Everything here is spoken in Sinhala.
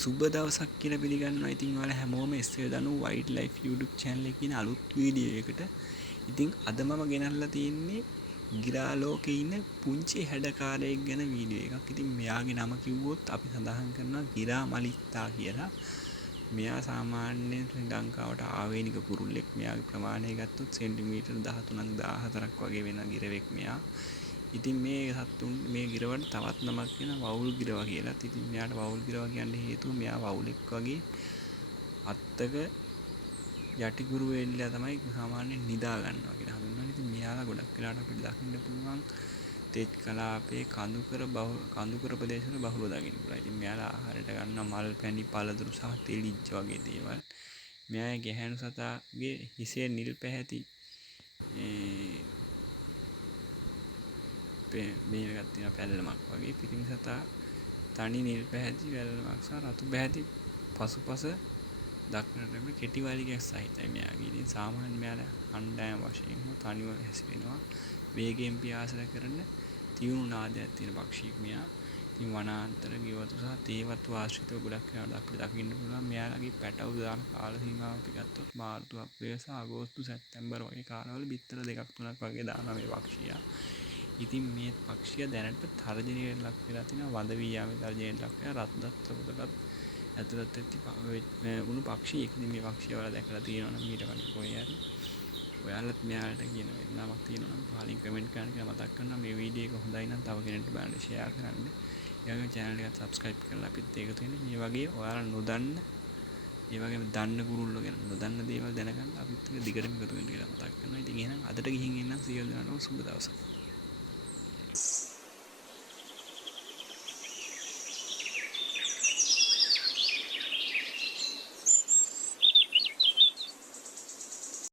සුබ දවසක් කියලා පිළිගන්නවා. ඉතින් ඔයාලා හැමෝම SW wild life YouTube channel එකේ ඉන්න අලුත් වීඩියෝ එකකට. ඉතින් අද මම ගෙනල්ලා තියෙන්නේ ගිරා ලෝකේ ඉන්න පුංචි හැඩකාරයෙක් ගැන වීඩියෝ එකක්. ඉතින් මෙයාගේ නම කිව්වොත් අපි සඳහන් කරනවා ගිරා මලිත්තා කියලා. මෙයා සාමාන්‍යයෙන් ශ්‍රී ලංකාවට ආවේනික කුරුල්ලෙක්. මෙයාගේ ප්‍රමාණය ගත්තොත් සෙන්ටිමීටර් 13ක් 14ක් වගේ වෙන ගිරවෙක් මෙයා. ඉතින් මේ සත්තුන් මේ ගිරවට තවත් නමක් කියන වවුල් ගිරවා කියලා. ඉතින් මෙයාට වවුල් ගිරවා කියන්න හේතුව මෙයා වවුලෙක් වගේ අත්තක යටිකුරු වෙල්ලලා තමයි සාමාන්‍යයෙන් නිදා ගන්නවා කියලා හඳුන්වනවා. ඉතින් මෙයාලා ගොඩක් වෙලාවට අපිට දකින්න පුළුවන් තෙත් කලාපයේ කඳුකර ප්‍රදේශවල බහුලව දකින්න පුළුවන්. ඉතින් මෙයාලා ආහාරයට ගන්න මල් පැණි පළතුරු සහ තෙලිච්ච වගේ දේවල්. මෙයාගේ ගැහැණු සතාගේ හිසේ නිල් පැහැති මේකක් තියෙන පැල්ලමක් වගේ. පිටින් සතා තනි නිල් පැහැති පැල්ලමක් සහ රතු පැහැති පසුපස දක්නට ලැබෙන කෙටි වලිගයක් සහිතයි මෙයාගේ. ඉතින් සාමාන්‍ය මෙයාලා අණ්ඩායම් වශයෙන් හෝ තනිව හැසිරෙනවා. වේගයෙන් පියාසර කරන තියුණු නාදයක් තියෙන පක්ෂියෙක් මෙයා. ඉතින් වනාන්තර ගෙවතු සහ තේවතු ආශ්‍රිතව ගොඩක් වෙලාවට අපිට දකින්න පුළුවන්. මෙයාලගේ පැටවු දාන කාල සීමාව අපි ගත්තොත් මාර්තු අප්‍රේල් සහ අගෝස්තු සැප්තැම්බර් වගේ කාලවල බිත්තර දෙකක් තුනක් වගේ දානවා මේ පක්ෂියා. ඉතින් මේ පක්ෂිය දැනට තර්ජනයට ලක් වෙලා තිනවා. වඳ වී යාමේ තර්ජනයට ලක් වෙලා රත්දත්ත පොතටත් ඇතුළත් වෙච්ච උණු පක්ෂියෙක්. ඉතින් මේ පක්ෂිය ඔයාලා දැකලා තියෙනවා නම් ඊට කලින් කොහේ හරි ඔයාලත් මෙයාලට කියන නමක් තියෙනවා නම් පහලින් කමෙන්ට් කරන්න කියලා මතක් කරනවා. මේ වීඩියෝ එක හොඳයි නම් තව කෙනෙක්ට බලන්න ෂෙයා කරන්න. ඊළඟ channel එකත් subscribe කරලා අපිත් එකතු වෙන්න. මේ වගේ ඔයාලා නොදන්න ඒ වගේම දන්න කුරුල්ලෝ ගැන නොදන්න දේවල් දැනගන්න අපිත් එක දිගටම එකතු වෙන්න කියලා මතක් කරනවා. ඉතින් එහෙනම් අදට ගිහින් එන්න සියලු දෙනාටම සුබ දවසක්.